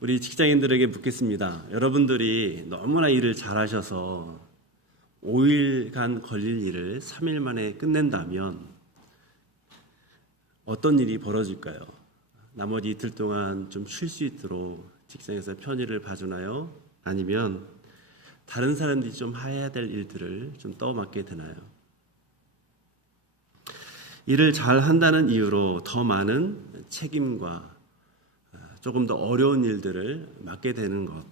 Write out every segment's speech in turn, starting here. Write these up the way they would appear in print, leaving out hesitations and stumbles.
우리 직장인들에게 묻겠습니다. 여러분들이 너무나 일을 잘하셔서 5일간 걸릴 일을 3일 만에 끝낸다면 어떤 일이 벌어질까요? 나머지 이틀 동안 좀 쉴 수 있도록 직장에서 편의를 봐주나요? 아니면 다른 사람들이 좀 해야 될 일들을 좀 떠맡게 되나요? 일을 잘 한다는 이유로 더 많은 책임과 조금 더 어려운 일들을 맡게 되는 것,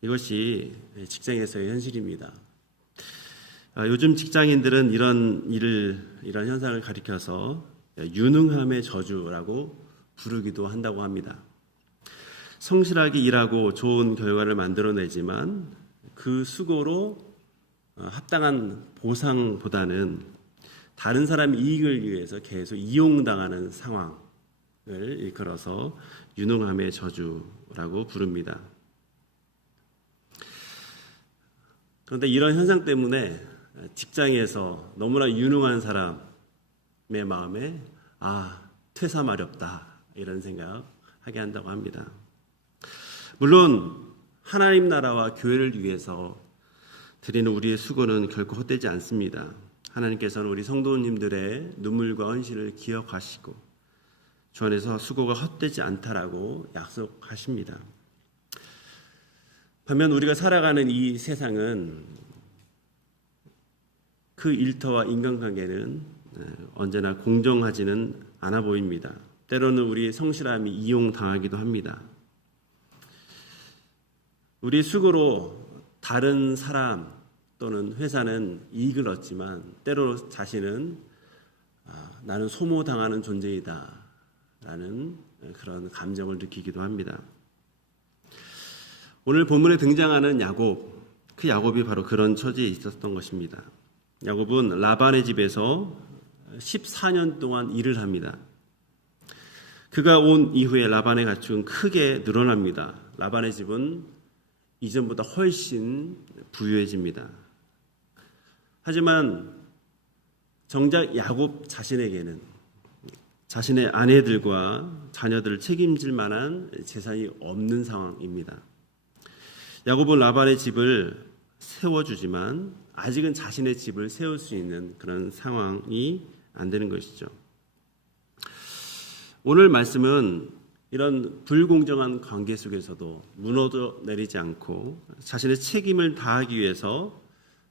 이것이 직장에서의 현실입니다. 요즘 직장인들은 이런 현상을 가리켜서 유능함의 저주라고 부르기도 한다고 합니다. 성실하게 일하고 좋은 결과를 만들어내지만 그 수고로 합당한 보상보다는 다른 사람의 이익을 위해서 계속 이용당하는 상황을 일컬어서 유능함의 저주라고 부릅니다. 그런데 이런 현상 때문에 직장에서 너무나 유능한 사람의 마음에 퇴사 마렵다 이런 생각하게 한다고 합니다. 물론 하나님 나라와 교회를 위해서 드리는 우리의 수고는 결코 헛되지 않습니다. 하나님께서는 우리 성도님들의 눈물과 헌신을 기억하시고 주 안에서 수고가 헛되지 않다라고 약속하십니다. 반면 우리가 살아가는 이 세상은 그 일터와 인간관계는 언제나 공정하지는 않아 보입니다. 때로는 우리 성실함이 이용당하기도 합니다. 우리 수고로 다른 사람 또는 회사는 이익을 얻지만 때로 자신은 나는 소모당하는 존재이다 라는 그런 감정을 느끼기도 합니다. 오늘 본문에 등장하는 야곱, 그 야곱이 바로 그런 처지에 있었던 것입니다. 야곱은 라반의 집에서 14년 동안 일을 합니다. 그가 온 이후에 라반의 가축은 크게 늘어납니다. 라반의 집은 이전보다 훨씬 부유해집니다. 하지만 정작 야곱 자신에게는 자신의 아내들과 자녀들을 책임질 만한 재산이 없는 상황입니다. 야곱은 라반의 집을 세워주지만 아직은 자신의 집을 세울 수 있는 그런 상황이 안 되는 것이죠. 오늘 말씀은 이런 불공정한 관계 속에서도 무너져 내리지 않고 자신의 책임을 다하기 위해서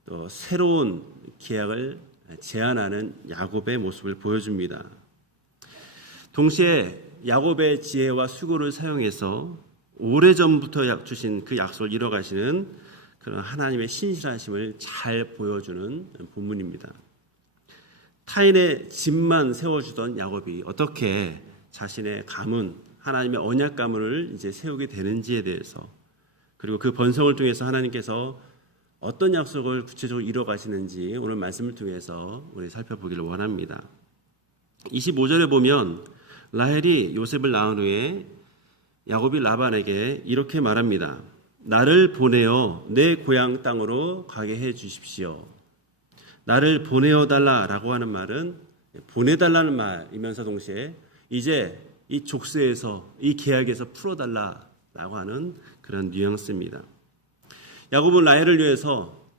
또 새로운 계약을 제안하는 야곱의 모습을 보여줍니다. 동시에 야곱의 지혜와 수고를 사용해서 오래전부터 주신 그 약속을 이뤄가시는 그런 하나님의 신실하심을 잘 보여주는 본문입니다. 타인의 집만 세워주던 야곱이 어떻게 자신의 가문, 하나님의 언약 가문을 이제 세우게 되는지에 대해서, 그리고 그 번성을 통해서 하나님께서 어떤 약속을 구체적으로 이뤄가시는지 오늘 말씀을 통해서 우리 살펴보기를 원합니다. 25절에 보면 라헬이 요셉을 낳은 후에 야곱이 라반에게 이렇게 말합니다. 나를 보내어 내 고향 땅으로 가게 해 주십시오. 나를 보내어 달라라고 하는 말은 보내달라는 말이면서 동시에 이제 이 족쇄에서 이 계약에서 풀어달라라고 하는 그런 뉘앙스입니다. 야곱은 라헬을 위해서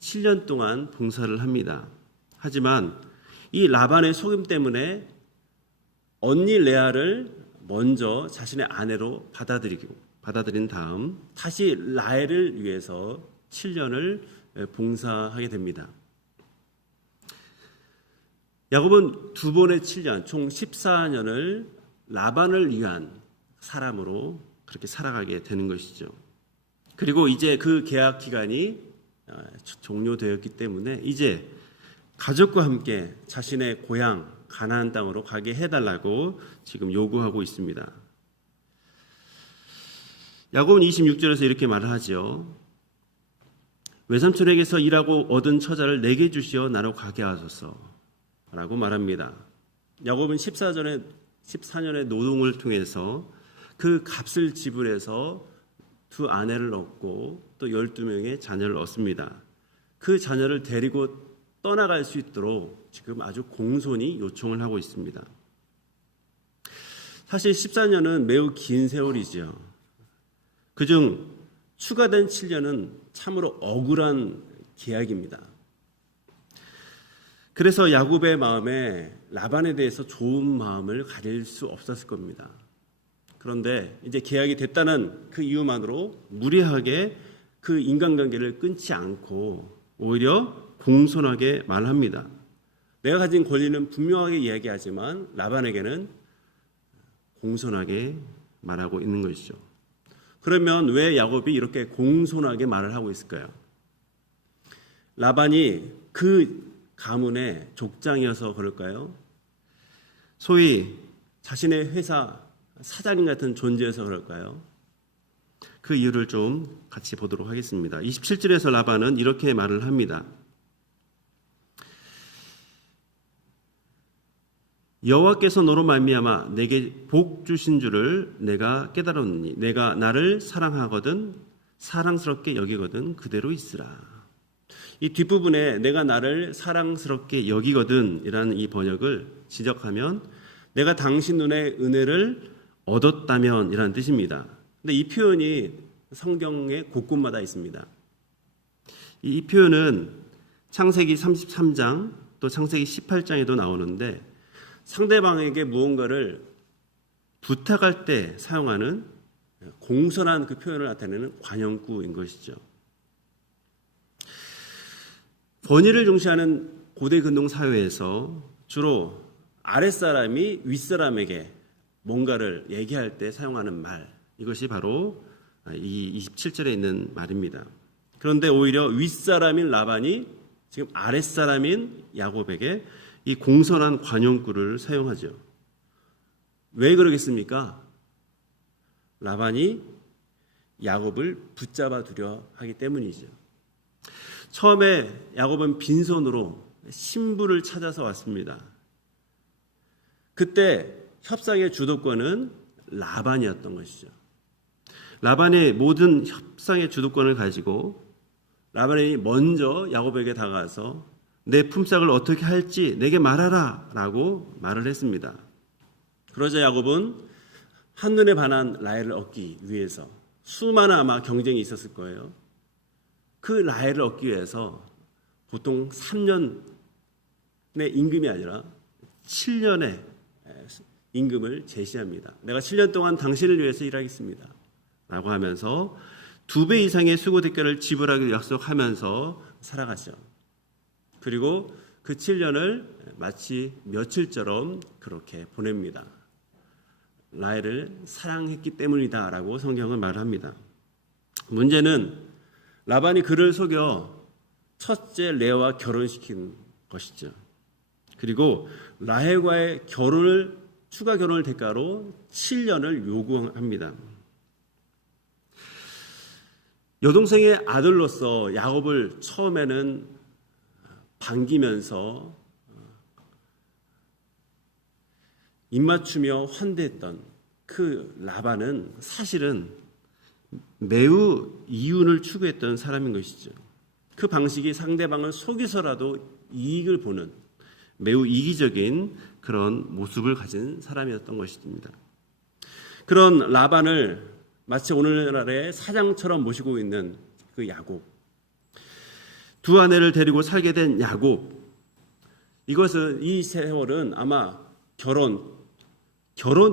7년 동안 봉사를 합니다. 하지만 이 라반의 속임 때문에 언니 레아를 먼저 자신의 아내로 받아들인 다음 다시 라헬을 위해서 7년을 봉사하게 됩니다. 야곱은 두 번의 7년, 총 14년을 라반을 위한 사람으로 그렇게 살아가게 되는 것이죠. 그리고 이제 그 계약 기간이 종료되었기 때문에 이제 가족과 함께 자신의 고향 가나안 땅으로 가게 해달라고 지금 요구하고 있습니다. 야곱은 26절에서 이렇게 말을 하죠. 외삼촌에게서 일하고 얻은 처자를 내게 주시어 나로 가게 하소서 라고 말합니다. 야곱은 14년의 노동을 통해서 그 값을 지불해서 두 아내를 얻고 또 12명의 자녀를 얻습니다. 그 자녀를 데리고 떠나갈 수 있도록 지금 아주 공손히 요청을 하고 있습니다. 사실 14년은 매우 긴 세월이지요. 그중 추가된 7년은 참으로 억울한 계약입니다. 그래서 야곱의 마음에 라반에 대해서 좋은 마음을 가질 수 없었을 겁니다. 그런데 이제 계약이 됐다는 그 이유만으로 무리하게 그 인간관계를 끊지 않고 오히려 공손하게 말합니다. 내가 가진 권리는 분명하게 이야기하지만 라반에게는 공손하게 말하고 있는 것이죠. 그러면 왜 야곱이 이렇게 공손하게 말을 하고 있을까요? 라반이 그 가문의 족장이어서 그럴까요? 소위 자신의 회사 사장님 같은 존재여서 그럴까요? 그 이유를 좀 같이 보도록 하겠습니다. 27절에서 라반은 이렇게 말을 합니다. 여호와께서 너로 말미암아 내게 복 주신 줄을 내가 깨달았느니 내가 나를 사랑하거든 사랑스럽게 여기거든 그대로 있으라. 이 뒷부분에 내가 나를 사랑스럽게 여기거든 이라는 이 번역을 지적하면 내가 당신 눈에 은혜를 얻었다면 이라는 뜻입니다. 근데 이 표현이 성경의 곳곳마다 있습니다. 이 표현은 창세기 33장 또 창세기 18장에도 나오는데 상대방에게 무언가를 부탁할 때 사용하는 공손한 그 표현을 나타내는 관용구인 것이죠. 권위를 중시하는 고대 근동 사회에서 주로 아랫사람이 윗사람에게 뭔가를 얘기할 때 사용하는 말, 이것이 바로 이 27절에 있는 말입니다. 그런데 오히려 윗사람인 라반이 지금 아랫사람인 야곱에게 이 공손한 관용구를 사용하죠. 왜 그러겠습니까? 라반이 야곱을 붙잡아 두려 하기 때문이죠. 처음에 야곱은 빈손으로 신부를 찾아서 왔습니다. 그때 협상의 주도권은 라반이었던 것이죠. 라반의 모든 협상의 주도권을 가지고 라반이 먼저 야곱에게 다가와서 내 품삯을 어떻게 할지 내게 말하라 라고 말을 했습니다. 그러자 야곱은 한눈에 반한 라헬을 얻기 위해서 수많은 아마 경쟁이 있었을 거예요. 그 라헬을 얻기 위해서 보통 3년의 임금이 아니라 7년의 임금을 제시합니다. 내가 7년 동안 당신을 위해서 일하겠습니다 라고 하면서 2배 이상의 수고 대가를 지불하기로 약속하면서 살아가죠. 그리고 그 7년을 마치 며칠처럼 그렇게 보냅니다. 라헬을 사랑했기 때문이다 라고 성경은 말합니다. 문제는 라반이 그를 속여 첫째 레아와 결혼시킨 것이죠. 그리고 라헬과의 추가 결혼을 대가로 7년을 요구합니다. 여동생의 아들로서 야곱을 처음에는 반기면서 입맞추며 환대했던 그 라반은 사실은 매우 이윤을 추구했던 사람인 것이죠. 그 방식이 상대방을 속여서라도 이익을 보는 매우 이기적인 그런 모습을 가진 사람이었던 것입니다. 그런 라반을 마치 오늘날의 사장처럼 모시고 있는 그 야곱, 두 아내를 데리고 살게 된 야곱, 이것은 이 세월은 아마 결혼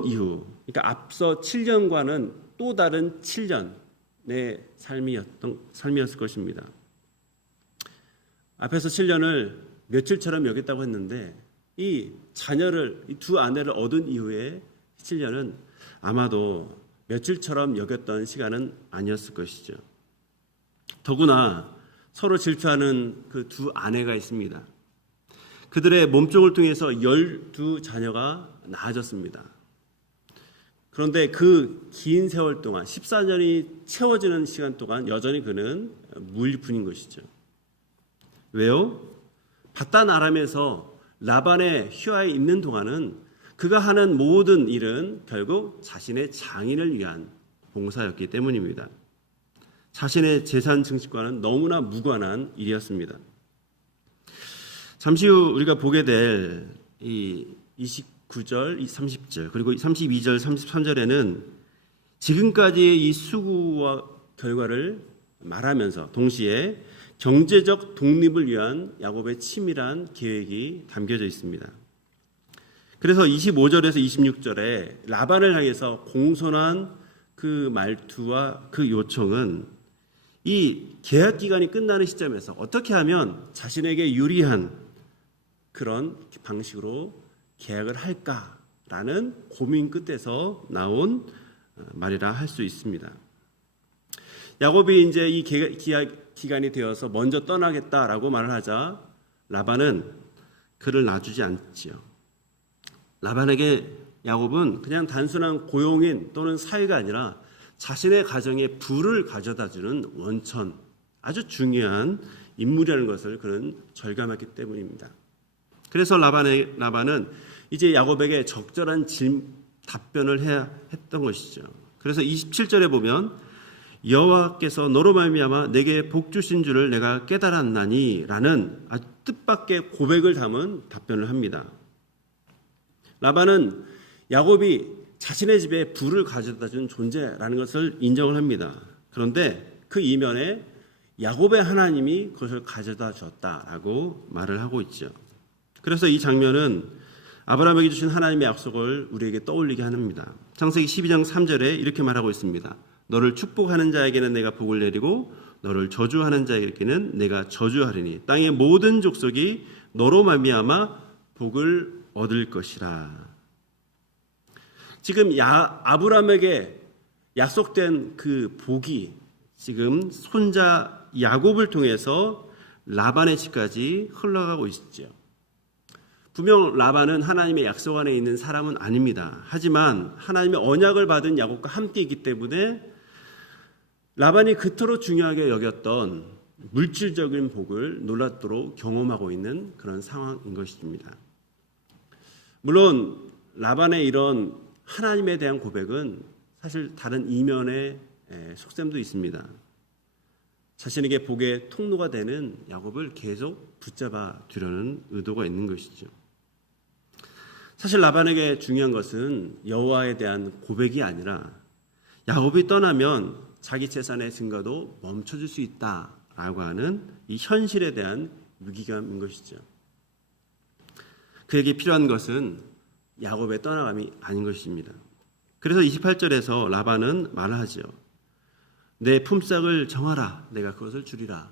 이후, 그러니까 앞서 7년과는 또 다른 7년의 삶이었을 것입니다. 앞에서 7년을 며칠처럼 여겼다고 했는데 이 자녀를, 이 두 아내를 얻은 이후에 7년은 아마도 며칠처럼 여겼던 시간은 아니었을 것이죠. 더구나 서로 질투하는 그 두 아내가 있습니다. 그들의 몸종을 통해서 12자녀가 낳아졌습니다. 그런데 그 긴 세월 동안 14년이 채워지는 시간 동안 여전히 그는 무일푼인 것이죠. 왜요? 바단 아람에서 라반의 휘하에 있는 동안은 그가 하는 모든 일은 결국 자신의 장인을 위한 봉사였기 때문입니다. 자신의 재산 증식과는 너무나 무관한 일이었습니다. 잠시 후 우리가 보게 될 이 29절, 30절, 그리고 32절, 33절에는 지금까지의 이 수고와 결과를 말하면서 동시에 경제적 독립을 위한 야곱의 치밀한 계획이 담겨져 있습니다. 그래서 25절에서 26절에 라반을 향해서 공손한 그 말투와 그 요청은 이 계약 기간이 끝나는 시점에서 어떻게 하면 자신에게 유리한 그런 방식으로 계약을 할까라는 고민 끝에서 나온 말이라 할 수 있습니다. 야곱이 이제 이 계약 기간이 되어서 먼저 떠나겠다라고 말을 하자 라반은 그를 놔주지 않지요. 라반에게 야곱은 그냥 단순한 고용인 또는 사위가 아니라 자신의 가정에 부를 가져다주는 원천, 아주 중요한 인물이라는 것을 그는 절감했기 때문입니다. 그래서 라반은 이제 야곱에게 적절한 답변을 해야 했던 것이죠. 그래서 27절에 보면 여호와께서 너로 말미암아 내게 복 주신 줄을 내가 깨달았나니 라는 아주 뜻밖의 고백을 담은 답변을 합니다. 라반은 야곱이 자신의 집에 부를 가져다 준 존재라는 것을 인정을 합니다. 그런데 그 이면에 야곱의 하나님이 그것을 가져다 줬다라고 말을 하고 있죠. 그래서 이 장면은 아브라함에게 주신 하나님의 약속을 우리에게 떠올리게 합니다. 창세기 12장 3절에 이렇게 말하고 있습니다. 너를 축복하는 자에게는 내가 복을 내리고 너를 저주하는 자에게는 내가 저주하리니 땅의 모든 족속이 너로 말미암아 복을 얻을 것이라. 지금 아브라함에게 약속된 그 복이 지금 손자 야곱을 통해서 라반의 집까지 흘러가고 있죠. 분명 라반은 하나님의 약속 안에 있는 사람은 아닙니다. 하지만 하나님의 언약을 받은 야곱과 함께 있기 때문에 라반이 그토록 중요하게 여겼던 물질적인 복을 놀랍도록 경험하고 있는 그런 상황인 것입니다. 물론 라반의 이런 하나님에 대한 고백은 사실 다른 이면의 속셈도 있습니다. 자신에게 복의 통로가 되는 야곱을 계속 붙잡아 두려는 의도가 있는 것이죠. 사실 라반에게 중요한 것은 여호와에 대한 고백이 아니라 야곱이 떠나면 자기 재산의 증가도 멈춰질 수 있다라고 하는 이 현실에 대한 위기감인 것이죠. 그에게 필요한 것은 야곱의 떠나감이 아닌 것입니다. 그래서 28절에서 라반은 말을 하죠. 내 품삯을 정하라. 내가 그것을 주리라.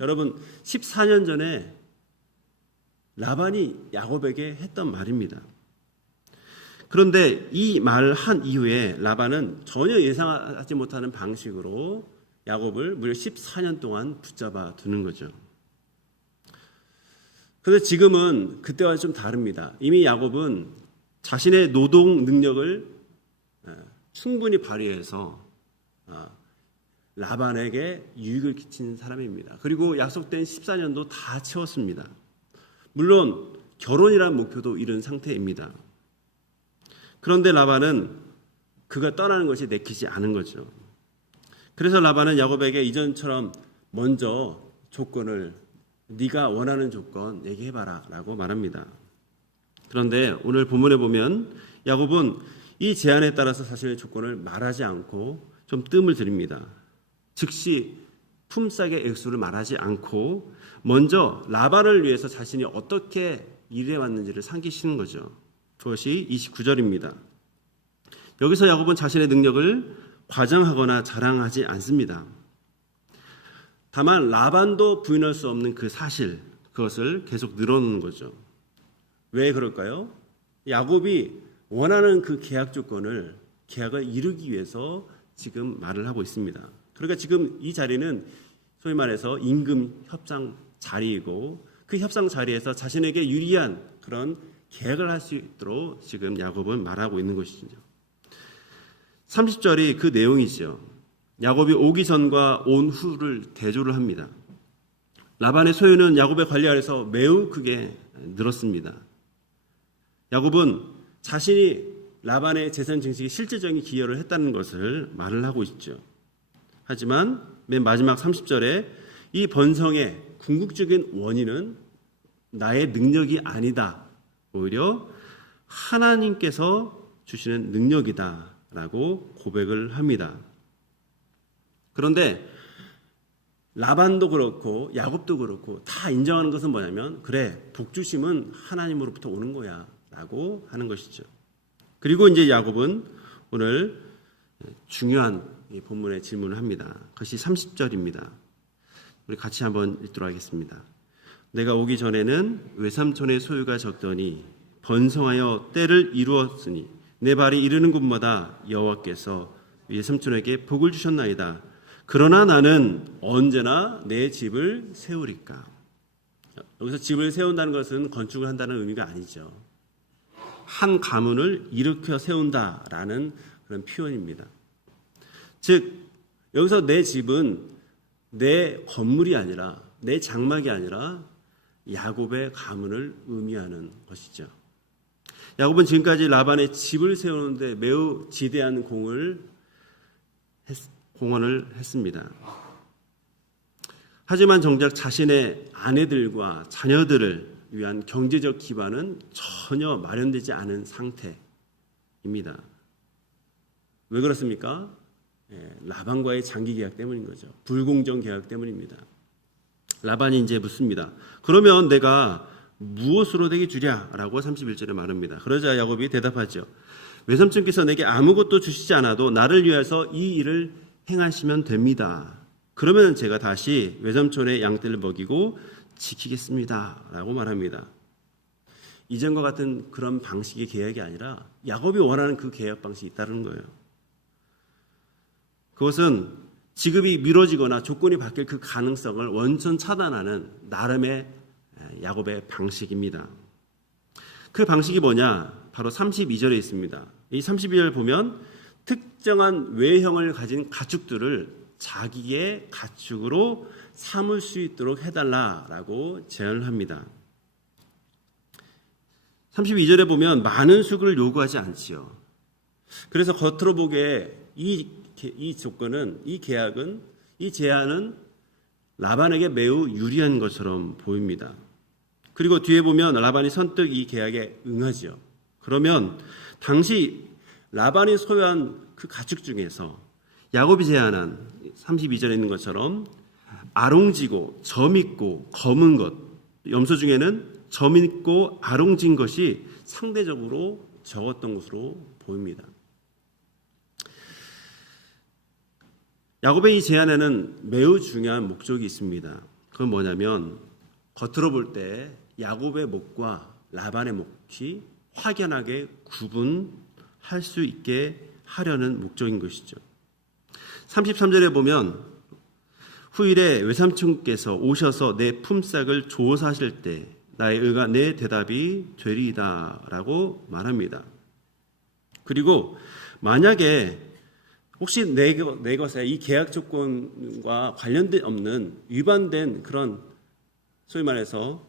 여러분 14년 전에 라반이 야곱에게 했던 말입니다. 그런데 이 말을 한 이후에 라반은 전혀 예상하지 못하는 방식으로 야곱을 무려 14년 동안 붙잡아 두는 거죠. 그런데 지금은 그때와 좀 다릅니다. 이미 야곱은 자신의 노동 능력을 충분히 발휘해서 라반에게 유익을 끼친 사람입니다. 그리고 약속된 14년도 다 채웠습니다. 물론 결혼이라는 목표도 이룬 상태입니다. 그런데 라반은 그가 떠나는 것이 내키지 않은 거죠. 그래서 라반은 야곱에게 이전처럼 먼저 조건을 네가 원하는 조건 얘기해봐라 라고 말합니다. 그런데 오늘 본문에 보면 야곱은 이 제안에 따라서 사실 조건을 말하지 않고 좀 뜸을 들입니다. 즉시 품삯의 액수를 말하지 않고 먼저 라반을 위해서 자신이 어떻게 일해왔는지를 상기시는 거죠. 그것이 29절입니다. 여기서 야곱은 자신의 능력을 과장하거나 자랑하지 않습니다. 다만 라반도 부인할 수 없는 그 사실, 그것을 계속 늘어놓는 거죠. 왜 그럴까요? 야곱이 원하는 그 계약을 이루기 위해서 지금 말을 하고 있습니다. 그러니까 지금 이 자리는 소위 말해서 임금 협상 자리이고 그 협상 자리에서 자신에게 유리한 그런 계약을 할 수 있도록 지금 야곱은 말하고 있는 것이죠. 30절이 그 내용이죠. 야곱이 오기 전과 온 후를 대조를 합니다. 라반의 소유는 야곱의 관리 아래서 매우 크게 늘었습니다. 야곱은 자신이 라반의 재산 증식에 실질적인 기여를 했다는 것을 말을 하고 있죠. 하지만 맨 마지막 30절에 이 번성의 궁극적인 원인은 나의 능력이 아니다. 오히려 하나님께서 주시는 능력이다라고 고백을 합니다. 그런데 라반도 그렇고 야곱도 그렇고 다 인정하는 것은 뭐냐면 그래, 복주심은 하나님으로부터 오는 거야 라고 하는 것이죠. 그리고 이제 야곱은 오늘 중요한 본문의 질문을 합니다. 그것이 30절입니다. 우리 같이 한번 읽도록 하겠습니다. 내가 오기 전에는 외삼촌의 소유가 적더니 번성하여 때를 이루었으니 내 발이 이르는 곳마다 여호와께서 외삼촌에게 복을 주셨나이다. 그러나 나는 언제나 내 집을 세우리까. 여기서 집을 세운다는 것은 건축을 한다는 의미가 아니죠. 한 가문을 일으켜 세운다라는 그런 표현입니다. 즉 여기서 내 집은 내 건물이 아니라 내 장막이 아니라 야곱의 가문을 의미하는 것이죠. 야곱은 지금까지 라반의 집을 세우는데 매우 지대한 공헌을 했습니다. 하지만 정작 자신의 아내들과 자녀들을 위한 경제적 기반은 전혀 마련되지 않은 상태입니다. 왜 그렇습니까? 라반과의 장기 계약 때문인 거죠. 불공정 계약 때문입니다. 라반이 이제 묻습니다. 그러면 내가 무엇으로 내게 주랴? 라고 31절에 말합니다. 그러자 야곱이 대답하죠. 외삼촌께서 내게 아무것도 주시지 않아도 나를 위해서 이 일을 행하시면 됩니다. 그러면 제가 다시 외삼촌의 양떼를 먹이고 지키겠습니다. 라고 말합니다. 이전과 같은 그런 방식의 계약이 아니라 야곱이 원하는 그 계약 방식이 있다는 거예요. 그것은 지급이 미뤄지거나 조건이 바뀔 그 가능성을 원천 차단하는 나름의 야곱의 방식입니다. 그 방식이 뭐냐? 바로 32절에 있습니다. 이 32절 보면 특정한 외형을 가진 가축들을 자기의 가축으로 삼을 수 있도록 해달라라고 제안을 합니다. 32절에 보면 많은 수급을 요구하지 않지요. 그래서 겉으로 보기에 이 조건은, 이 계약은, 이 제안은 라반에게 매우 유리한 것처럼 보입니다. 그리고 뒤에 보면 라반이 선뜻 이 계약에 응하죠. 그러면 당시 라반이 소유한 그 가축 중에서 야곱이 제안한 32절에 있는 것처럼 아롱지고 점있고 검은 것, 염소 중에는 점있고 아롱진 것이 상대적으로 적었던 것으로 보입니다. 야곱의 이 제안에는 매우 중요한 목적이 있습니다. 그건 뭐냐면 겉으로 볼 때 야곱의 목과 라반의 목이 확연하게 구분할 수 있게 하려는 목적인 것이죠. 33절에 보면 후일에 외삼촌께서 오셔서 내 품삯을 조사하실 때 나의 의가 내 대답이 되리이다 라고 말합니다. 그리고 만약에 혹시 내 것에 이 계약 조건과 관련된 없는 위반된 그런 소위 말해서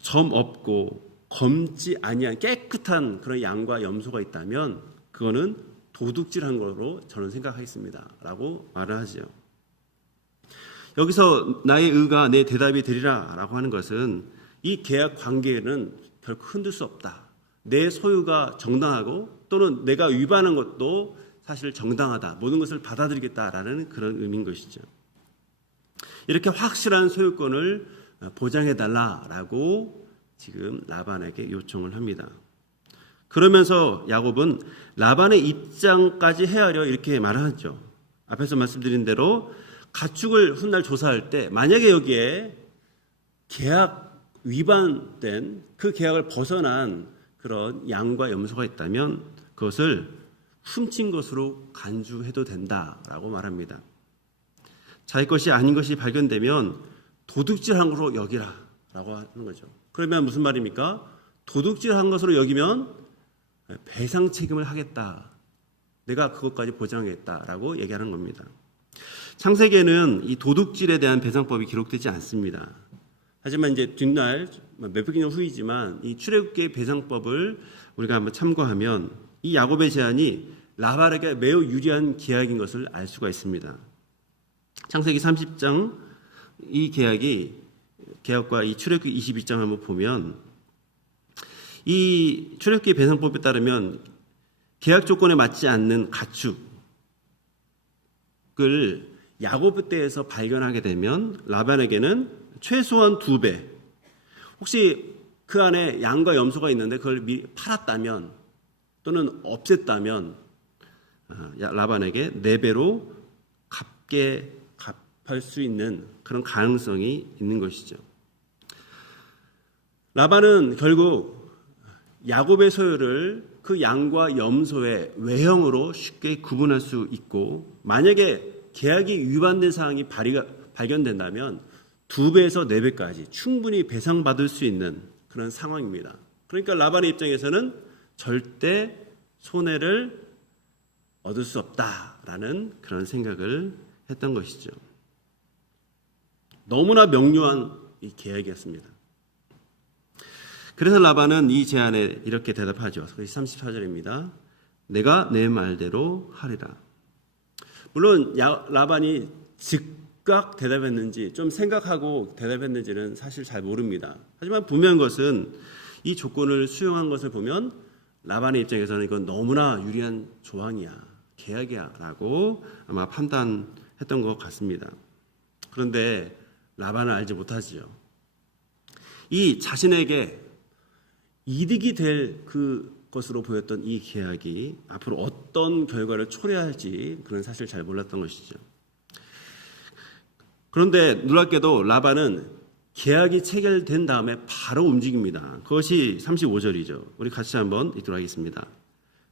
점 없고 검지 아니한 깨끗한 그런 양과 염소가 있다면 그거는 도둑질한 거로 저는 생각하겠습니다 라고 말을 하죠. 여기서 나의 의가 내 대답이 되리라 라고 하는 것은 이 계약 관계는 결코 흔들 수 없다. 내 소유가 정당하고 또는 내가 위반한 것도 사실 정당하다. 모든 것을 받아들이겠다라는 그런 의미인 것이죠. 이렇게 확실한 소유권을 보장해달라라고 지금 라반에게 요청을 합니다. 그러면서 야곱은 라반의 입장까지 헤아려 이렇게 말하죠. 앞에서 말씀드린 대로 가축을 훗날 조사할 때 만약에 여기에 계약 위반된 그 계약을 벗어난 그런 양과 염소가 있다면 그것을 훔친 것으로 간주해도 된다라고 말합니다. 자기 것이 아닌 것이 발견되면 도둑질한 것으로 여기라라고 하는 거죠. 그러면 무슨 말입니까? 도둑질한 것으로 여기면 배상 책임을 하겠다. 내가 그것까지 보장하겠다라고 얘기하는 겁니다. 창세기에는 이 도둑질에 대한 배상법이 기록되지 않습니다. 하지만 이제 뒷날 몇백 년 후이지만 이 출애굽기의 배상법을 우리가 한번 참고하면 이 야곱의 제안이 라반에게 매우 유리한 계약인 것을 알 수가 있습니다. 창세기 30장 이 계약과 이 출애굽기 22장 한번 보면 이 출애굽기 배상법에 따르면 계약 조건에 맞지 않는 가축을 야곱 떼에서 발견하게 되면 라반에게는 최소한 2배, 혹시 그 안에 양과 염소가 있는데 그걸 미리 팔았다면 또는 없앴다면 라반에게 4배로 갚게 갚을 수 있는 그런 가능성이 있는 것이죠. 라반은 결국 야곱의 소유를 그 양과 염소의 외형으로 쉽게 구분할 수 있고, 만약에 계약이 위반된 사항이 발견된다면 2배에서 4배까지 충분히 배상받을 수 있는 그런 상황입니다. 그러니까 라반의 입장에서는 절대 손해를 얻을 수 없다라는 그런 생각을 했던 것이죠. 너무나 명료한 이 계약이었습니다. 그래서 라반은 이 제안에 이렇게 대답하죠. 34절입니다. 내가 내 말대로 하리라. 물론 라반이 즉각 대답했는지 좀 생각하고 대답했는지는 사실 잘 모릅니다. 하지만 분명한 것은 이 조건을 수용한 것을 보면 라반의 입장에서는 이건 너무나 유리한 조항이야, 계약이야 라고 아마 판단했던 것 같습니다. 그런데 라반은 알지 못하지요. 이 자신에게 이득이 될 그것으로 보였던 이 계약이 앞으로 어떤 결과를 초래할지 그런 사실 잘 몰랐던 것이죠. 그런데 놀랍게도 라반은 계약이 체결된 다음에 바로 움직입니다. 그것이 35절이죠. 우리 같이 한번 읽도록 하겠습니다.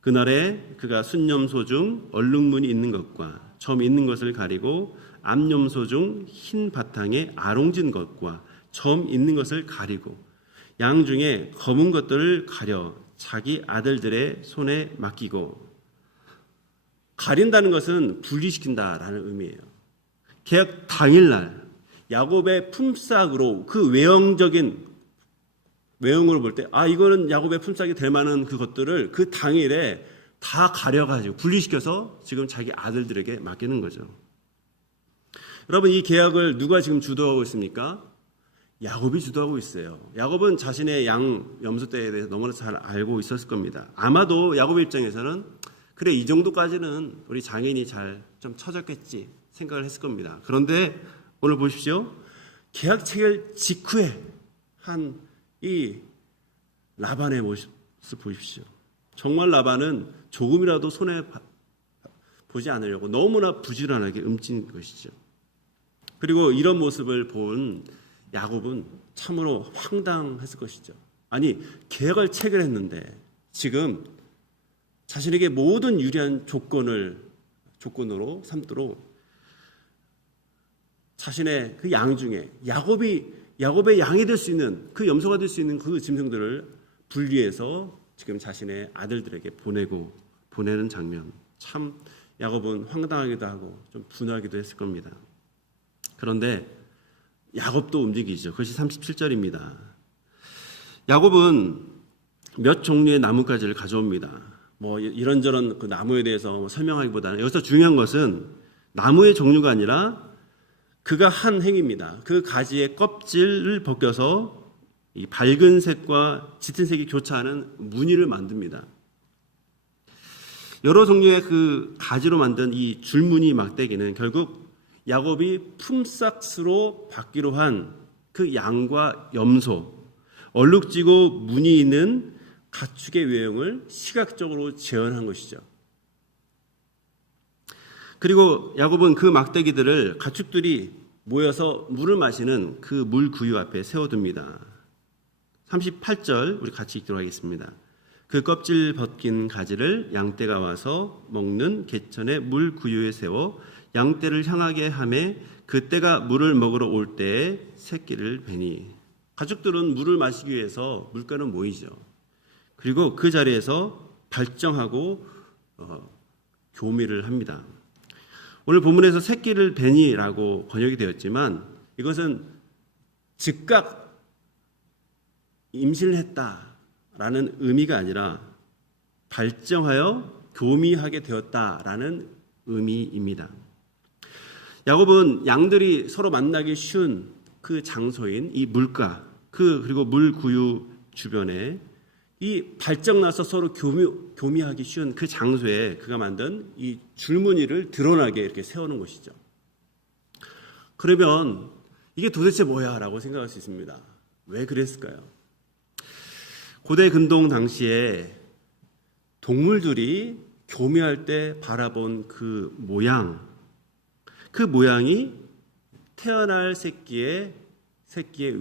그날에 그가 순염소 중 얼룩무늬 있는 것과 점 있는 것을 가리고 암염소 중 흰 바탕에 아롱진 것과 점 있는 것을 가리고 양 중에 검은 것들을 가려 자기 아들들의 손에 맡기고, 가린다는 것은 분리시킨다라는 의미예요. 계약 당일날 야곱의 품삯으로 그 외형적인 외형으로 볼 때 이거는 야곱의 품삯이 될 만한 그것들을 그 당일에 다 가려가지고 분리시켜서 지금 자기 아들들에게 맡기는 거죠. 여러분, 이 계약을 누가 지금 주도하고 있습니까? 야곱이 주도하고 있어요. 야곱은 자신의 양 염소떼에 대해서 너무나 잘 알고 있었을 겁니다. 아마도 야곱의 입장에서는 그래, 이 정도까지는 우리 장인이 잘 좀 쳐졌겠지 생각을 했을 겁니다. 그런데 오늘 보십시오. 계약 체결 직후에 한 이 라반의 모습 보십시오. 정말 라반은 조금이라도 손해 보지 않으려고 너무나 부지런하게 움찔 것이죠. 그리고 이런 모습을 본 야곱은 참으로 황당했을 것이죠. 아니, 계약을 체결했는데 지금 자신에게 모든 유리한 조건으로 삼도록 자신의 그 양 중에 야곱의 양이 될 수 있는, 그 염소가 될 수 있는 그 짐승들을 분리해서 지금 자신의 아들들에게 보내는 장면, 참 야곱은 황당하기도 하고 좀 분하기도 했을 겁니다. 그런데 야곱도 움직이죠. 그것이 37절입니다. 야곱은 몇 종류의 나뭇가지를 가져옵니다. 이런저런 그 나무에 대해서 설명하기보다는 여기서 중요한 것은 나무의 종류가 아니라 그가 한 행위입니다. 그 가지의 껍질을 벗겨서 이 밝은 색과 짙은 색이 교차하는 무늬를 만듭니다. 여러 종류의 그 가지로 만든 이 줄무늬 막대기는 결국 야곱이 품삯으로 받기로 한 그 양과 염소, 얼룩지고 무늬 있는 가축의 외형을 시각적으로 재현한 것이죠. 그리고 야곱은 그 막대기들을 가축들이 모여서 물을 마시는 그 물구유 앞에 세워둡니다. 38절 우리 같이 읽도록 하겠습니다. 그 껍질 벗긴 가지를 양떼가 와서 먹는 개천의 물구유에 세워 양떼를 향하게 하매 그 떼가 물을 먹으러 올 때에 새끼를 베니. 가축들은 물을 마시기 위해서 물가는 모이죠. 그리고 그 자리에서 발정하고 교미를 합니다. 오늘 본문에서 새끼를 베니라고 번역이 되었지만 이것은 즉각 임신을 했다라는 의미가 아니라 발정하여 교미하게 되었다라는 의미입니다. 야곱은 양들이 서로 만나기 쉬운 그 장소인 이 물가, 그리고 물구유 주변에 이 발정나서 서로 교미하기 쉬운 그 장소에 그가 만든 이 줄무늬를 드러나게 이렇게 세우는 것이죠. 그러면 이게 도대체 뭐야? 라고 생각할 수 있습니다. 왜 그랬을까요? 고대 근동 당시에 동물들이 교미할 때 바라본 그 모양이 태어날 새끼의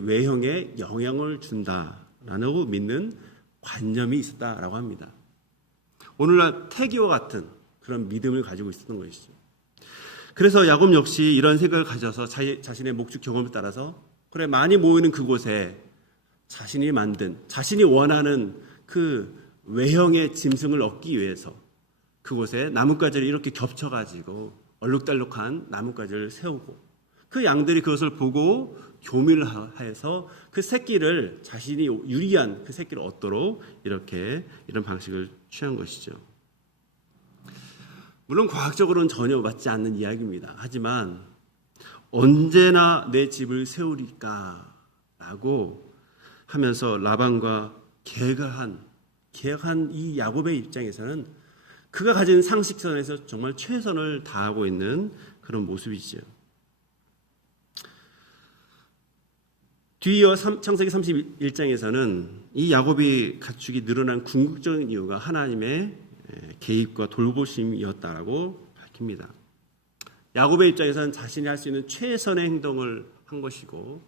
외형에 영향을 준다라고 믿는 관념이 있었다라고 합니다. 오늘날 태기와 같은 그런 믿음을 가지고 있었던 것이죠. 그래서 야곱 역시 이런 생각을 가져서 자신의 목축 경험에 따라서 그래 많이 모이는 그곳에 자신이 만든 자신이 원하는 그 외형의 짐승을 얻기 위해서 그곳에 나뭇가지를 이렇게 겹쳐가지고 얼룩달룩한 나뭇가지를 세우고 그 양들이 그것을 보고 교미를 하여서 그 새끼를 자신이 유리한 그 새끼를 얻도록 이런 방식을 취한 것이죠. 물론 과학적으로는 전혀 맞지 않는 이야기입니다. 하지만 언제나 내 집을 세우리까 라고 하면서 라반과 계약한 이 야곱의 입장에서는 그가 가진 상식선에서 정말 최선을 다하고 있는 그런 모습이죠. 뒤이어 창세기 31장에서는 이 야곱이 가축이 늘어난 궁극적인 이유가 하나님의 개입과 돌보심이었다라고 밝힙니다. 야곱의 입장에서는 자신이 할 수 있는 최선의 행동을 한 것이고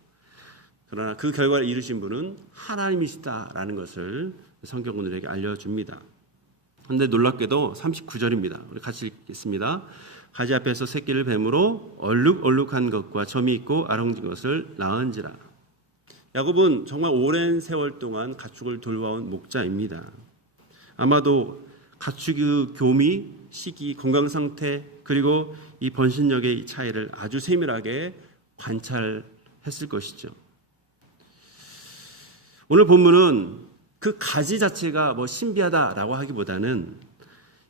그러나 그 결과를 이루신 분은 하나님이시다라는 것을 성경꾼들에게 알려줍니다. 그런데 놀랍게도 39절입니다. 우리 같이 읽겠습니다. 가지 앞에서 새끼를 뱀으로 얼룩얼룩한 것과 점이 있고 아롱진 것을 낳은지라. 야곱은 정말 오랜 세월 동안 가축을 돌봐온 목자입니다. 아마도 가축의 교미, 시기, 건강 상태 그리고 이 번식력의 차이를 아주 세밀하게 관찰했을 것이죠. 오늘 본문은 그 가지 자체가 신비하다라고 하기보다는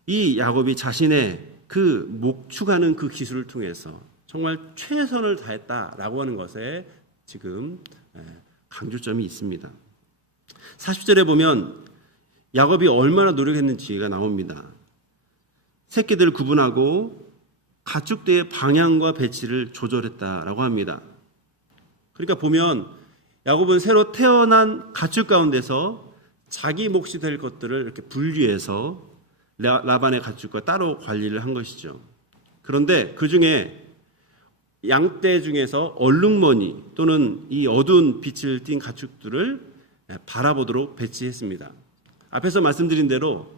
이 야곱이 자신의 그 목축하는 그 기술을 통해서 정말 최선을 다했다라고 하는 것에 지금 강조점이 있습니다. 40절에 보면 야곱이 얼마나 노력했는지가 나옵니다. 새끼들을 구분하고 가축대의 방향과 배치를 조절했다라고 합니다. 그러니까 보면 야곱은 새로 태어난 가축 가운데서 자기 몫이 될 것들을 이렇게 분리해서 라반의 가축과 따로 관리를 한 것이죠. 그런데 그 중에 양떼 중에서 얼룩머니 또는 이 어두운 빛을 띤 가축들을 바라보도록 배치했습니다. 앞에서 말씀드린 대로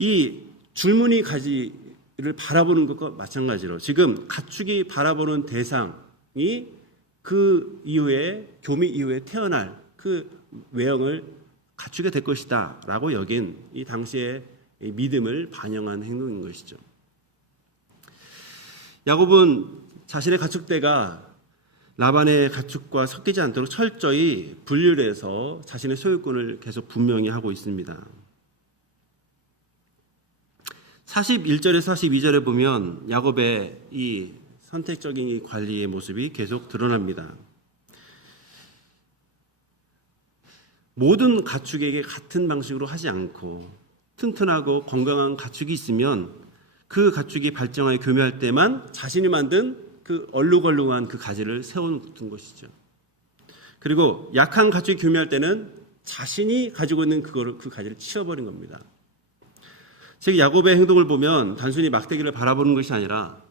이 줄무늬 가지를 바라보는 것과 마찬가지로 지금 가축이 바라보는 대상이 그 이후에 교미 이후에 태어날 그 외형을 갖추게 될 것이다 라고 여긴 이 당시의 믿음을 반영한 행동인 것이죠. 야곱은 자신의 가축대가 라반의 가축과 섞이지 않도록 철저히 분리를 해서 자신의 소유권을 계속 분명히 하고 있습니다. 41절에서 42절에 보면 야곱의 이 선택적인 이 관리의 모습이 계속 드러납니다. 모든 가축에게 같은 방식으로 하지 않고 튼튼하고 건강한 가축이 있으면 그 가축이 발정하여 교미할 때만 자신이 만든 그 얼룩얼룩한 그 가지를 세워놓는 것이죠. 그리고 약한 가축이 교미할 때는 자신이 가지고 있는 그 가지를 치워버린 겁니다. 즉 야곱의 행동을 보면 단순히 막대기를 바라보는 것이 아니라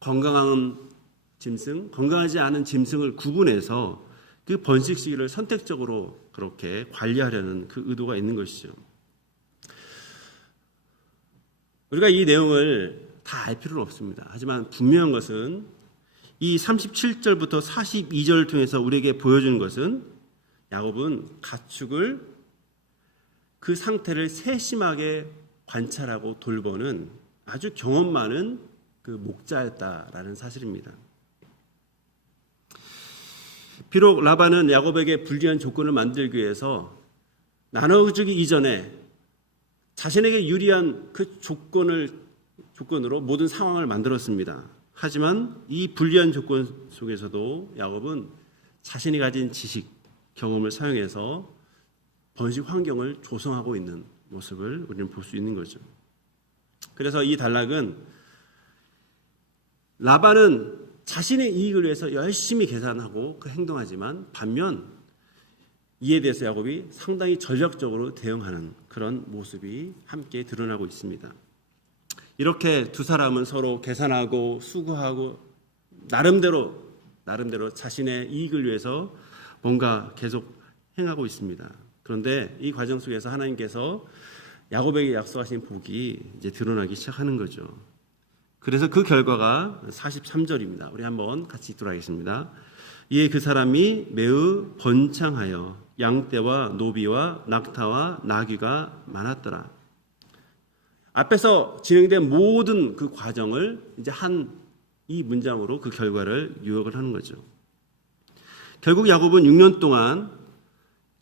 건강한 짐승, 건강하지 않은 짐승을 구분해서 그 번식 시기를 선택적으로 그렇게 관리하려는 그 의도가 있는 것이죠. 우리가 이 내용을 다 알 필요는 없습니다. 하지만 분명한 것은 이 37절부터 42절을 통해서 우리에게 보여주는 것은 야곱은 가축을 그 상태를 세심하게 관찰하고 돌보는 아주 경험 많은 그 목자였다라는 사실입니다. 비록 라반은 야곱에게 불리한 조건을 만들기 위해서 나눠주기 이전에 자신에게 유리한 그 조건으로 모든 상황을 만들었습니다. 하지만 이 불리한 조건 속에서도 야곱은 자신이 가진 지식, 경험을 사용해서 번식 환경을 조성하고 있는 모습을 우리는 볼 수 있는 거죠. 그래서 이 단락은 라반은 자신의 이익을 위해서 열심히 계산하고 행동하지만 반면 이에 대해서 야곱이 상당히 전략적으로 대응하는 그런 모습이 함께 드러나고 있습니다. 이렇게 두 사람은 서로 계산하고 수고하고 나름대로 자신의 이익을 위해서 뭔가 계속 행하고 있습니다. 그런데 이 과정 속에서 하나님께서 야곱에게 약속하신 복이 이제 드러나기 시작하는 거죠. 그래서 그 결과가 43절입니다. 우리 한번 같이 읽도록 하겠습니다. 이에 그 사람이 매우 번창하여 양떼와 노비와 낙타와 나귀가 많았더라. 앞에서 진행된 모든 그 과정을 이제 이 문장으로 그 결과를 요약을 하는 거죠. 결국 야곱은 6년 동안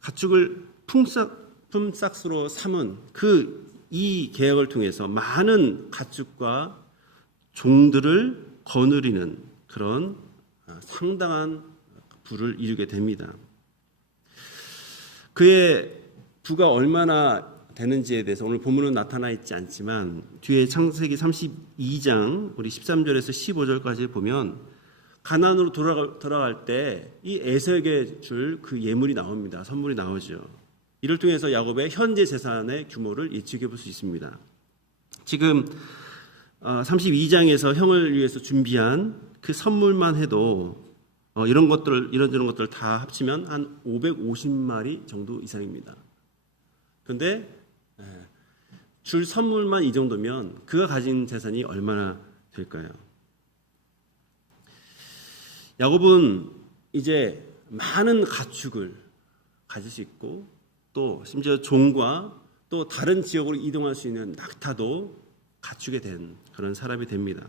가축을 품삯으로 삼은 이 계약을 통해서 많은 가축과 종들을 거느리는 그런 상당한 부를 이루게 됩니다. 그의 부가 얼마나 되는지에 대해서 오늘 본문은 나타나 있지 않지만 뒤에 창세기 32장 우리 13절에서 15절까지 보면 가나안으로 돌아갈 때 이 에서에게 줄 그 예물이 나옵니다. 선물이 나오죠. 이를 통해서 야곱의 현재 재산의 규모를 예측해 볼 수 있습니다. 지금 32장에서 형을 위해서 준비한 그 선물만 해도 이런저런 것들을 다 합치면 한 550마리 정도 이상입니다. 그런데 줄 선물만 이 정도면 그가 가진 재산이 얼마나 될까요? 야곱은 이제 많은 가축을 가질 수 있고 또 심지어 종과 또 다른 지역으로 이동할 수 있는 낙타도 갖추게 된 그런 사람이 됩니다.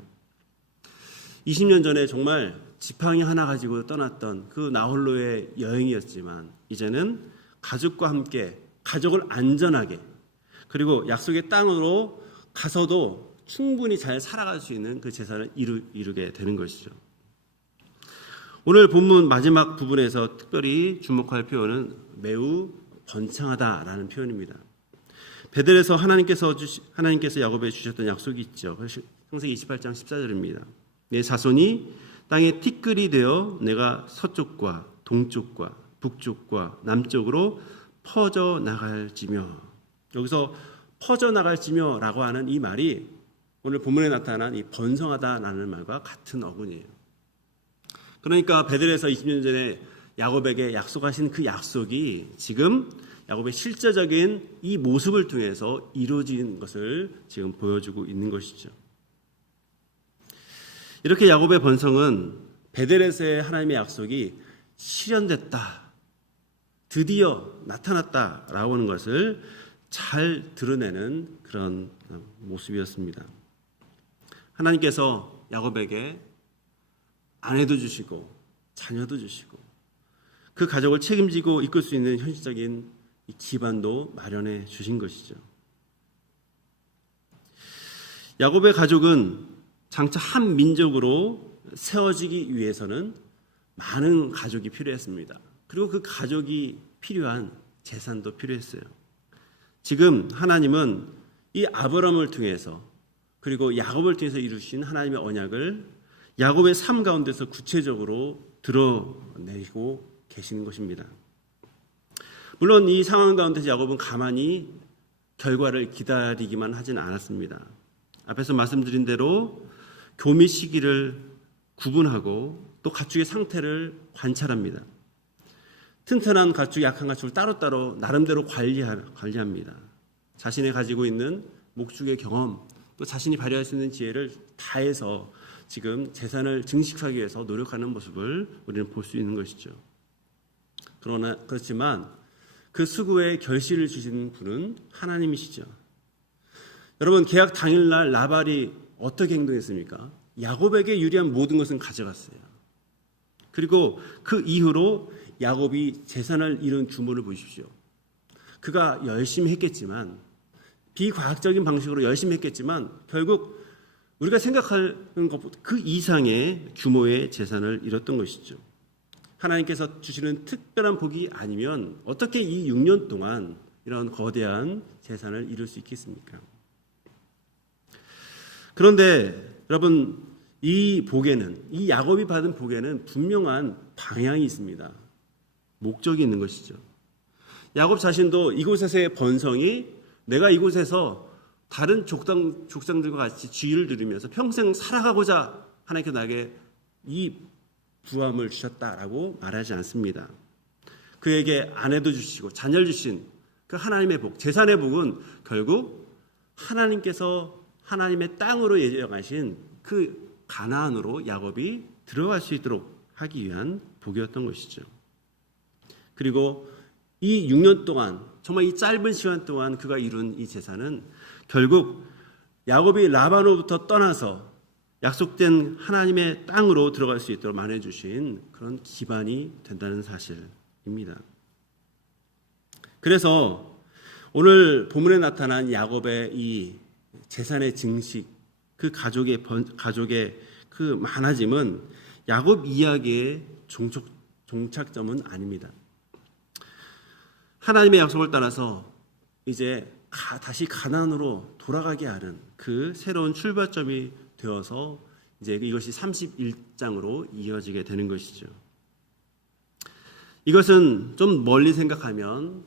20년 전에 정말 지팡이 하나 가지고 떠났던 그 나홀로의 여행이었지만 이제는 가족과 함께 가족을 안전하게 그리고 약속의 땅으로 가서도 충분히 잘 살아갈 수 있는 그 재산을 이루게 되는 것이죠. 오늘 본문 마지막 부분에서 특별히 주목할 표현은 매우 번창하다라는 표현입니다. 베델에서 하나님께서 야곱에게 주셨던 약속이 있죠. 창세기 28장 14절입니다. 내 자손이 땅의 티끌이 되어 내가 서쪽과 동쪽과 북쪽과 남쪽으로 퍼져 나갈지며, 여기서 퍼져 나갈지며라고 하는 이 말이 오늘 본문에 나타난 이 번성하다라는 말과 같은 어근이에요. 그러니까 베델에서 20년 전에 야곱에게 약속하신 그 약속이 지금 야곱의 실제적인 이 모습을 통해서 이루어진 것을 지금 보여주고 있는 것이죠. 이렇게 야곱의 번성은 베델에서의 하나님의 약속이 실현됐다, 드디어 나타났다라고 하는 것을 잘 드러내는 그런 모습이었습니다. 하나님께서 야곱에게 아내도 주시고 자녀도 주시고 그 가족을 책임지고 이끌 수 있는 현실적인 이 기반도 마련해 주신 것이죠. 야곱의 가족은 장차 한 민족으로 세워지기 위해서는 많은 가족이 필요했습니다. 그리고 그 가족이 필요한 재산도 필요했어요. 지금 하나님은 이 아브라함을 통해서 그리고 야곱을 통해서 이루신 하나님의 언약을 야곱의 삶 가운데서 구체적으로 드러내고 계시는 것입니다. 물론 이 상황 가운데서 야곱은 가만히 결과를 기다리기만 하진 않았습니다. 앞에서 말씀드린 대로 교미 시기를 구분하고 또 가축의 상태를 관찰합니다. 튼튼한 가축, 약한 가축을 따로따로 나름대로 관리합니다. 자신이 가지고 있는 목축의 경험, 또 자신이 발휘할 수 있는 지혜를 다해서 지금 재산을 증식하기 위해서 노력하는 모습을 우리는 볼 수 있는 것이죠. 그렇지만 그 수고에 결실을 주시는 분은 하나님이시죠. 여러분, 계약 당일날 라발이 어떻게 행동했습니까? 야곱에게 유리한 모든 것은 가져갔어요. 그리고 그 이후로 야곱이 재산을 잃은 규모를 보십시오. 그가 열심히 했겠지만, 비과학적인 방식으로 열심히 했겠지만 결국 우리가 생각하는 것보다 그 이상의 규모의 재산을 잃었던 것이죠. 하나님께서 주시는 특별한 복이 아니면 어떻게 이 6년 동안 이런 거대한 재산을 이룰 수 있겠습니까? 그런데 여러분, 이 복에는, 이 야곱이 받은 복에는 분명한 방향이 있습니다. 목적이 있는 것이죠. 야곱 자신도 이곳에서의 번성이 내가 이곳에서 다른 족장들과 같이 지위를 누리면서 평생 살아가고자 하나님께서 나에게 이 부함을 주셨다라고 말하지 않습니다. 그에게 아내도 주시고 자녀를 주신 그 하나님의 복, 재산의 복은 결국 하나님께서 하나님의 땅으로 예정하신 그 가나안으로 야곱이 들어갈 수 있도록 하기 위한 복이었던 것이죠. 그리고 이 6년 동안, 정말 이 짧은 시간 동안 그가 이룬 이 재산은 결국 야곱이 라반으로부터 떠나서 약속된 하나님의 땅으로 들어갈 수 있도록 마련해 주신 그런 기반이 된다는 사실입니다. 그래서 오늘 본문에 나타난 야곱의 이 재산의 증식, 그 가족의 그 많아짐은 야곱 이야기의 종착점은 아닙니다. 하나님의 약속을 따라서 이제 다시 가나안으로 돌아가게 하는 그 새로운 출발점이 되어서 이제 이것이 31장으로 이어지게 되는 것이죠. 이것은 좀 멀리 생각하면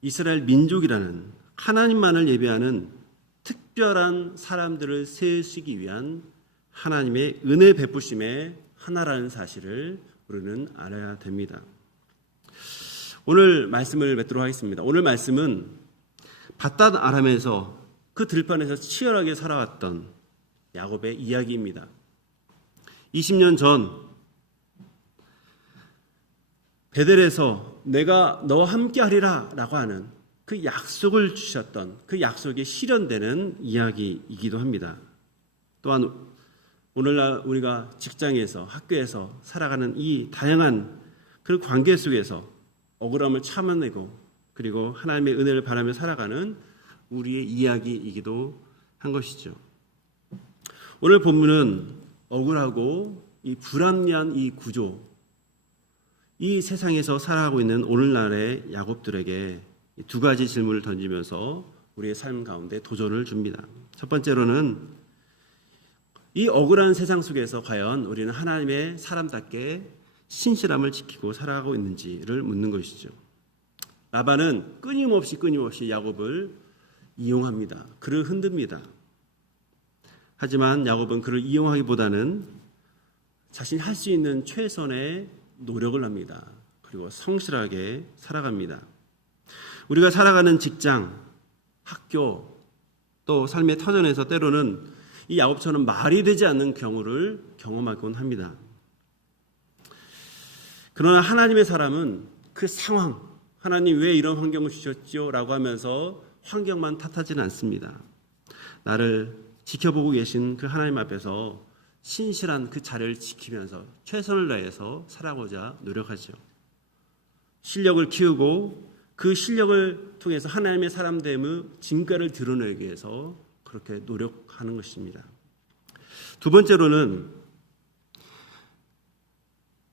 이스라엘 민족이라는 하나님만을 예배하는 특별한 사람들을 세우시기 위한 하나님의 은혜 베푸심의 하나라는 사실을 우리는 알아야 됩니다. 오늘 말씀을 맺도록 하겠습니다. 오늘 말씀은 밧닷 아람에서 그 들판에서 치열하게 살아왔던 야곱의 이야기입니다. 20년 전 베델에서 내가 너와 함께하리라 라고 하는 그 약속을 주셨던 그 약속이 실현되는 이야기이기도 합니다. 또한 오늘날 우리가 직장에서 학교에서 살아가는 이 다양한 그 관계 속에서 억울함을 참아내고 그리고 하나님의 은혜를 바라며 살아가는 우리의 이야기이기도 한 것이죠. 오늘 본문은 억울하고 이 불합리한 이 구조, 이 세상에서 살아가고 있는 오늘날의 야곱들에게 두 가지 질문을 던지면서 우리의 삶 가운데 도전을 줍니다. 첫 번째로는 이 억울한 세상 속에서 과연 우리는 하나님의 사람답게 신실함을 지키고 살아가고 있는지를 묻는 것이죠. 라반은 끊임없이 야곱을 이용합니다. 그를 흔듭니다. 하지만 야곱은 그를 이용하기보다는 자신이 할 수 있는 최선의 노력을 합니다. 그리고 성실하게 살아갑니다. 우리가 살아가는 직장, 학교, 또 삶의 터전에서 때로는 이 야곱처럼 말이 되지 않는 경우를 경험하곤 합니다. 그러나 하나님의 사람은 그 상황, 하나님 왜 이런 환경을 주셨지요? 라고 하면서 환경만 탓하지는 않습니다. 나를 지켜보고 계신 그 하나님 앞에서 신실한 그 자리를 지키면서 최선을 다해서 살아가고자 노력하죠. 실력을 키우고 그 실력을 통해서 하나님의 사람됨의 진가를 드러내기 위해서 그렇게 노력하는 것입니다. 두 번째로는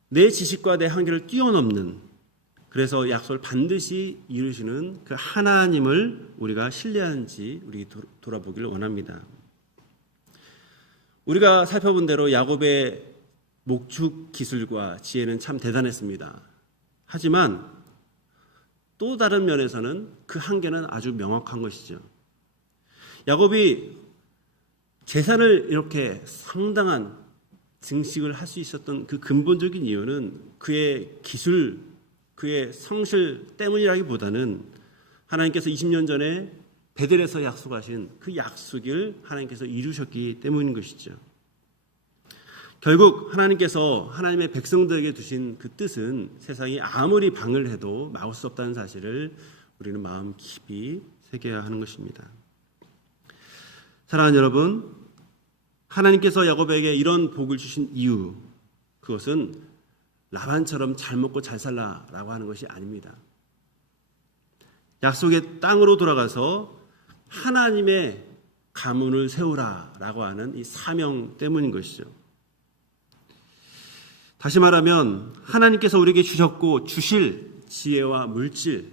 내 지식과 내 한계를 뛰어넘는, 그래서 약속을 반드시 이루시는 그 하나님을 우리가 신뢰하는지 우리 돌아보기를 원합니다. 우리가 살펴본 대로 야곱의 목축 기술과 지혜는 참 대단했습니다. 하지만 또 다른 면에서는 그 한계는 아주 명확한 것이죠. 야곱이 재산을 이렇게 상당한 증식을 할 수 있었던 그 근본적인 이유는 그의 기술, 그의 성실 때문이라기보다는 하나님께서 20년 전에 베델에서 약속하신 그 약속을 하나님께서 이루셨기 때문인 것이죠. 결국 하나님께서 하나님의 백성들에게 두신 그 뜻은 세상이 아무리 방을 해도 막을 수 없다는 사실을 우리는 마음 깊이 새겨야 하는 것입니다. 사랑하는 여러분, 하나님께서 야곱에게 이런 복을 주신 이유, 그것은 라반처럼 잘 먹고 잘 살라라고 하는 것이 아닙니다. 약속의 땅으로 돌아가서 하나님의 가문을 세우라라고 하는 이 사명 때문인 것이죠. 다시 말하면 하나님께서 우리에게 주셨고 주실 지혜와 물질,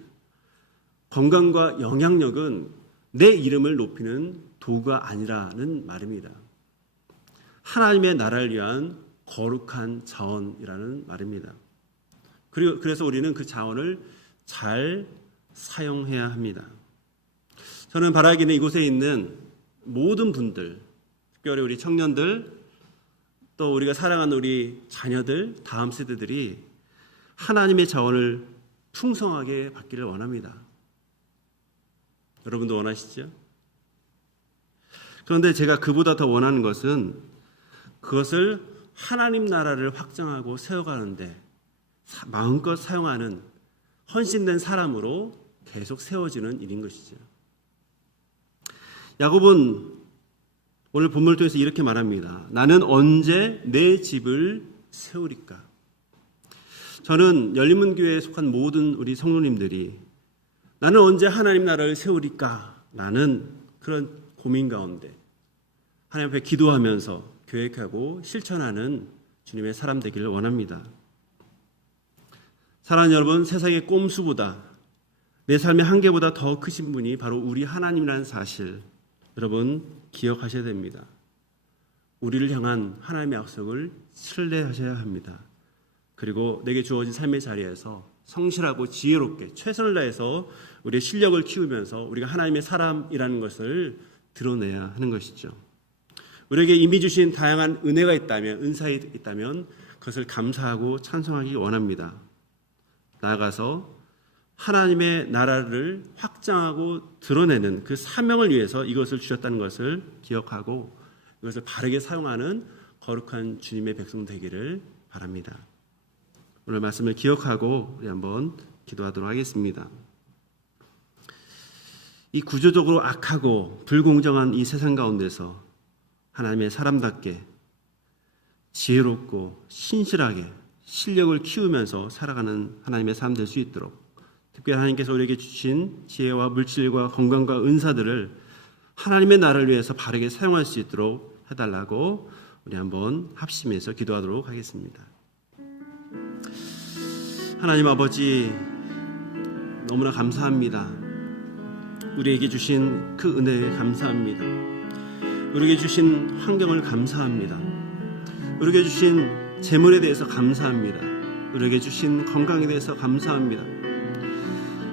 건강과 영향력은 내 이름을 높이는 도구가 아니라는 말입니다. 하나님의 나라를 위한 거룩한 자원이라는 말입니다. 그래서 우리는 그 자원을 잘 사용해야 합니다. 저는 바라기는 이곳에 있는 모든 분들, 특별히 우리 청년들, 또 우리가 사랑하는 우리 자녀들, 다음 세대들이 하나님의 자원을 풍성하게 받기를 원합니다. 여러분도 원하시죠? 그런데 제가 그보다 더 원하는 것은 그것을 하나님 나라를 확장하고 세워가는데 마음껏 사용하는 헌신된 사람으로 계속 세워지는 일인 것이죠. 야곱은 오늘 본문을 통해서 이렇게 말합니다. 나는 언제 내 집을 세우리까? 저는 열린문교회에 속한 모든 우리 성도님들이 나는 언제 하나님 나라를 세우리까? 라는 그런 고민 가운데 하나님 앞에 기도하면서 계획하고 실천하는 주님의 사람 되기를 원합니다. 사랑하는 여러분, 세상의 꼼수보다 내 삶의 한계보다 더 크신 분이 바로 우리 하나님이라는 사실 여러분 기억하셔야 됩니다. 우리를 향한 하나님의 약속을 신뢰하셔야 합니다. 그리고 내게 주어진 삶의 자리에서 성실하고 지혜롭게 최선을 다해서 우리의 실력을 키우면서 우리가 하나님의 사람이라는 것을 드러내야 하는 것이죠. 우리에게 이미 주신 다양한 은혜가 있다면, 은사가 있다면 그것을 감사하고 찬송하기 원합니다. 나아가서 하나님의 나라를 확장하고 드러내는 그 사명을 위해서 이것을 주셨다는 것을 기억하고 이것을 바르게 사용하는 거룩한 주님의 백성 되기를 바랍니다. 오늘 말씀을 기억하고 우리 한번 기도하도록 하겠습니다. 이 구조적으로 악하고 불공정한 이 세상 가운데서 하나님의 사람답게 지혜롭고 신실하게 실력을 키우면서 살아가는 하나님의 삶 될 수 있도록 특별히 하나님께서 우리에게 주신 지혜와 물질과 건강과 은사들을 하나님의 나라를 위해서 바르게 사용할 수 있도록 해달라고 우리 한번 합심해서 기도하도록 하겠습니다. 하나님 아버지, 너무나 감사합니다. 우리에게 주신 그 은혜에 감사합니다. 우리에게 주신 환경을 감사합니다. 우리에게 주신 재물에 대해서 감사합니다. 우리에게 주신 건강에 대해서 감사합니다.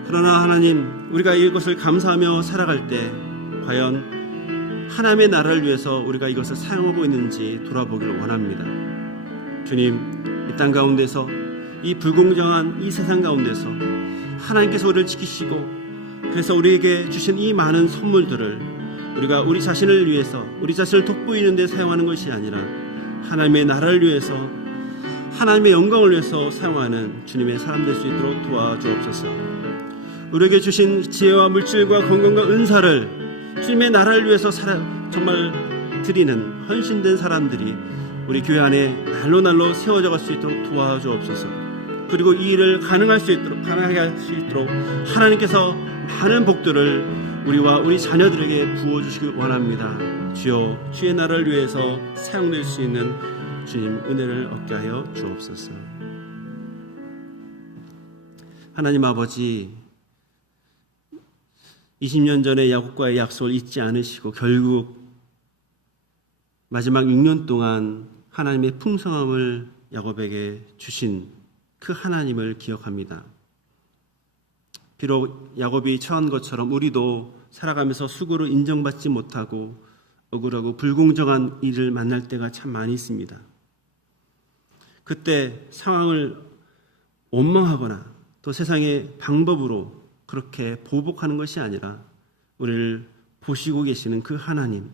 그러나 하나님, 우리가 이것을 감사하며 살아갈 때 과연 하나님의 나라를 위해서 우리가 이것을 사용하고 있는지 돌아보기를 원합니다. 주님, 이 땅 가운데서 이 불공정한 이 세상 가운데서 하나님께서 우리를 지키시고 그래서 우리에게 주신 이 많은 선물들을 우리가 우리 자신을 위해서 우리 자신을 돋보이는 데 사용하는 것이 아니라 하나님의 나라를 위해서 하나님의 영광을 위해서 사용하는 주님의 사람 될 수 있도록 도와주옵소서. 우리에게 주신 지혜와 물질과 건강과 은사를 주님의 나라를 위해서 정말 드리는 헌신된 사람들이 우리 교회 안에 날로 세워져 갈 수 있도록 도와주옵소서. 그리고 이 일을 가능하게 할 수 있도록 하나님께서 많은 복들을 우리와 우리 자녀들에게 부어주시기 원합니다. 주여, 주의 나라를 위해서 사용될 수 있는 주님 은혜를 얻게 하여 주옵소서. 하나님 아버지, 20년 전에 야곱과의 약속을 잊지 않으시고 결국 마지막 6년 동안 하나님의 풍성함을 야곱에게 주신 그 하나님을 기억합니다. 비록 야곱이 처한 것처럼 우리도 살아가면서 수고로 인정받지 못하고 억울하고 불공정한 일을 만날 때가 참 많이 있습니다. 그때 상황을 원망하거나 또 세상의 방법으로 그렇게 보복하는 것이 아니라 우리를 보시고 계시는 그 하나님,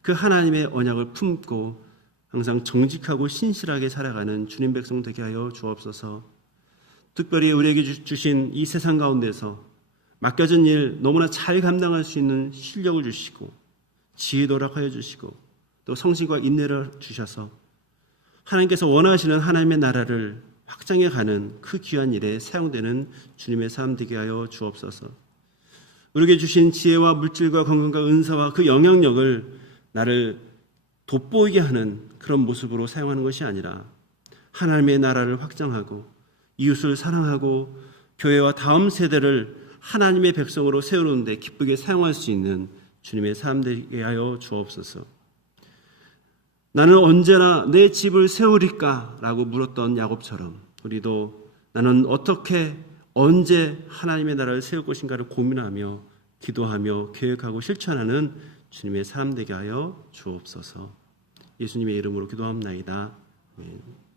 그 하나님의 언약을 품고 항상 정직하고 신실하게 살아가는 주님 백성 되게 하여 주옵소서. 특별히 우리에게 주신 이 세상 가운데서 맡겨진 일 너무나 잘 감당할 수 있는 실력을 주시고 지혜도 허락하여 주시고 또 성실과 인내를 주셔서 하나님께서 원하시는 하나님의 나라를 확장해 가는 그 귀한 일에 사용되는 주님의 삶 되게 하여 주옵소서. 우리에게 주신 지혜와 물질과 건강과 은사와 그 영향력을 나를 돋보이게 하는 그런 모습으로 사용하는 것이 아니라 하나님의 나라를 확장하고 이웃을 사랑하고 교회와 다음 세대를 하나님의 백성으로 세우는 데 기쁘게 사용할 수 있는 주님의 사람 되게 하여 주옵소서. 나는 언제나 내 집을 세우리까? 라고 물었던 야곱처럼 우리도 나는 어떻게 언제 하나님의 나라를 세울 것인가를 고민하며 기도하며 계획하고 실천하는 주님의 사람 되게 하여 주옵소서. 예수님의 이름으로 기도합나이다. 아멘.